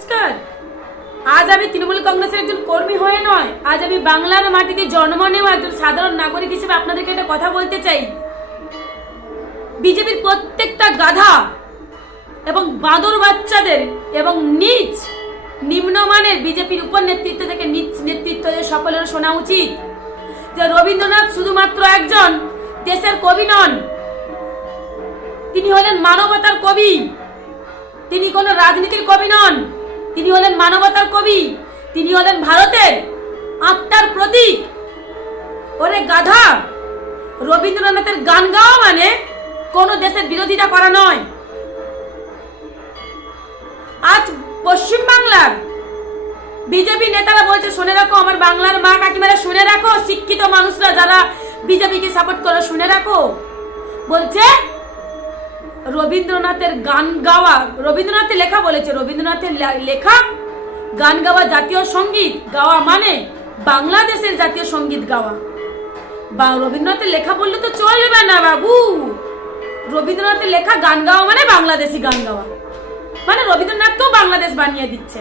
নমস্কার। আজ আমি তৃণমূল কংগ্রেসের একজন কর্মী হয়ে নয়, আজ আমি বাংলার মাটিতে জন্ম নেওয়া একজন সাধারণ নাগরিক হিসেবে আপনাদেরকে একটা কথা বলতে চাই। বিজেপির প্রত্যেকটা গাধা এবং বাঁদর বাচ্চাদের এবং নিচ নিম্নমানের বিজেপির উপর নেতৃত্ব থেকে নিচ নেতৃত্বদের সকলের শোনা উচিত যে রবীন্দ্রনাথ শুধুমাত্র একজন দেশের কবি নন। তিনি হলেন মানবতার কবি। তিনি কোনো রাজনীতির কবি নন। তিনি হলেন মানবতার কবি, তিনি হলেন ভারতের আত্মার প্রতীক। ওরে গাধা, রবীন্দ্রনাথের গান গাওয়া মানে কোনো দেশের বিরোধিতা করা নয়। আজ পশ্চিম বাংলার বিজেপি নেতারা বলছে, শুনে রাখো, আমার বাংলার মা কাকিমারা শুনে রাখো, শিক্ষিত মানুষরা যারা বিজেপিকে সাপোর্ট করে, শুনে রাখো। বলছে রবীন্দ্রনাথের গান গাওয়া, রবীন্দ্রনাথের লেখা বলেছে, রবীন্দ্রনাথের লেখা, গান গাওয়া জাতীয় সংগীত গাওয়া মানে বাংলাদেশের জাতীয় সংগীত গাওয়া। বা রবীন্দ্রনাথের লেখা বললে তো চলবে না বাবু। রবীন্দ্রনাথের লেখা গান গাওয়া মানে বাংলাদেশি গান গাওয়া। মানে রবীন্দ্রনাথকেও বাংলাদেশ বানিয়ে দিচ্ছে।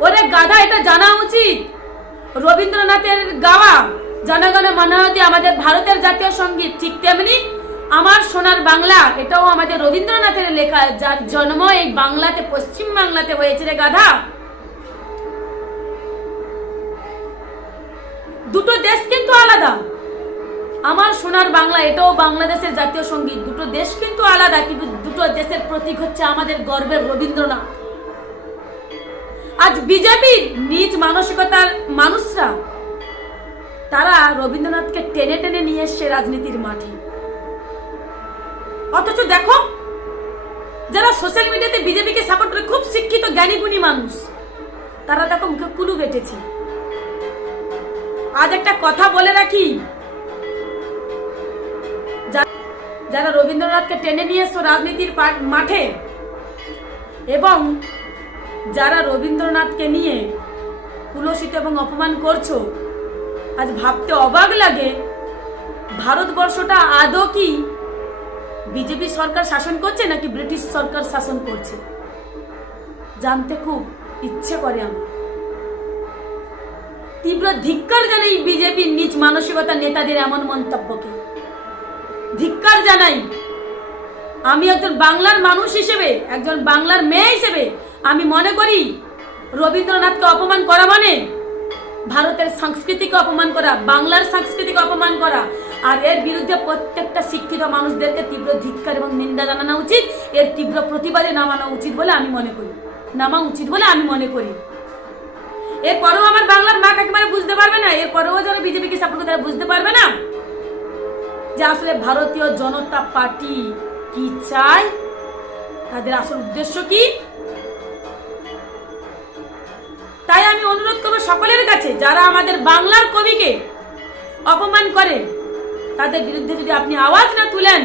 ওরে গাধা, এটা জানা উচিত। রবীন্দ্রনাথের গাওয়া, জনগণ মনোহতি আমাদের ভারতের জাতীয় সংগীত ঠিক তেমনি আমার সোনার বাংলা, এটাও আমাদের রবীন্দ্রনাথের লেখা, যার জন্ম এই বাংলাতে, পশ্চিম বাংলাতে হয়েছে রে গাধা। দুটো দেশ কিন্তু আলাদা। আমার সোনার বাংলা, এটাও বাংলাদেশের জাতীয় সংগীত। দুটো দেশ কিন্তু আলাদা, কিন্তু দুটো দেশের প্রতীক হচ্ছে আমাদের গর্বের রবীন্দ্রনাথ। আজ বিজেপির নিজ মানসিকতার মানুষরা, তারা রবীন্দ্রনাথকে টেনে টেনে নিয়ে এসছে রাজনীতির মাঠে। অথচ দেখো, যারা সোশ্যাল মিডিয়াতে বিজেপিকে সাপোর্ট করে খুব শিক্ষিত, জ্ঞানী, গুণী মানুষ, তারা দেখো মুখে কুলু বেটেছে আজ একটা কথা বলে রাখি। যারা রবীন্দ্রনাথকে টেনে নিয়ে এসছো রাজনীতির মাঠে, এবং যারা রবীন্দ্রনাথকে নিয়ে কুলসিত এবং অপমান করছ, আজ ভাবতে অবাক লাগে, ভারতবর্ষটা আদৌ কি বিজেপি সরকার শাসন করছে নাকি ব্রিটিশ সরকার শাসন করছে? জানতে খুব ইচ্ছে করে আমার। তীব্র ধিক্কার জানাই বিজেপির নিজ মানসিকতা নেতাদের এমন মন্তব্যকে। ধিক্কার জানাই, আমি একজন বাংলার মানুষ হিসেবে, একজন বাংলার মেয়ে হিসেবে, আমি মনে করি রবীন্দ্রনাথকে অপমান করা মানে ভারতের সংস্কৃতিকে অপমান করা, বাংলার সংস্কৃতিকে অপমান করা আর এর বিরুদ্ধে প্রত্যেকটা শিক্ষিত মানুষদেরকে তীব্র ধিক্ষার এবং নিন্দা জানানো উচিত। এর তীব্র প্রতিবাদে নামানো উচিত বলে আমি মনে করি। নামা উচিত বলে আমি মনে করি। এরপরেও আমার বাংলার মা কাকিমারা বুঝতে পারবে না। এরপরেও যারা বিজেপিকে সাপোর্ট তারা বুঝতে পারবে না। যে আসলে ভারতীয় জনতা পার্টি কি চায়? তাদের আসল উদ্দেশ্য কি? তাই আমি অনুরোধ করব সকলের কাছে, যারা আমাদের বাংলার কবিকে অপমান করে তাদের বিরুদ্ধে যদি আপনি আওয়াজ না তুলেন,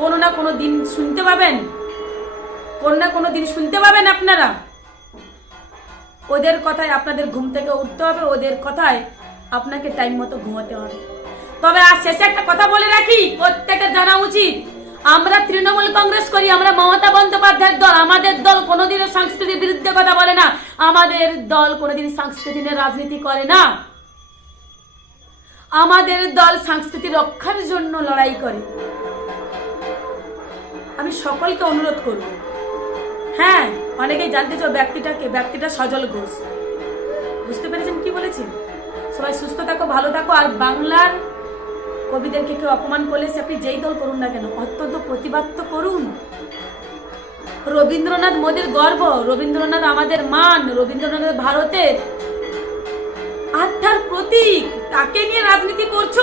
কোনো না কোনো দিন শুনতে পাবেন। কোনো না কোনো দিন শুনতে পাবেন আপনারা। ওদের কথায় আপনাদের ঘুম থেকে উঠতে হবে, ওদের কথায় আপনাকে টাইম মতো ঘুমাতে হবে। তবে আর শেষে একটা কথা বলে রাখি প্রত্যেকের জানা উচিত, আমরা তৃণমূল কংগ্রেস করি, আমরা মমতা বন্দ্যোপাধ্যায়ের দল, আমাদের দল কোনোদিনও সংস্কৃতির বিরুদ্ধে কথা বলে না। আমাদের দল কোনোদিন সংস্কৃতি নিয়ে রাজনীতি করে না। আমাদের দল সংস্কৃতি রক্ষার জন্য লড়াই করে। আমি সকলকে অনুরোধ করব। হ্যাঁ অনেকেই জানতে চাও ব্যক্তিটাকে, ব্যক্তিটা সজল ঘোষ। বুঝতে পেরেছেন কি বলেছি? সবাই সুস্থ থাকো, ভালো থাকো, আর বাংলার কবিদেরকে কেউ অপমান করলে সে আপনি যেই দল করুন না কেন, অত্যন্ত প্রতিবাদ তো করুন। রবীন্দ্রনাথ মোদের গর্ব, রবীন্দ্রনাথ আমাদের মান, রবীন্দ্রনাথ ভারতের আত্মার প্রতীক তাকে নিয়ে রাজনীতি করছ?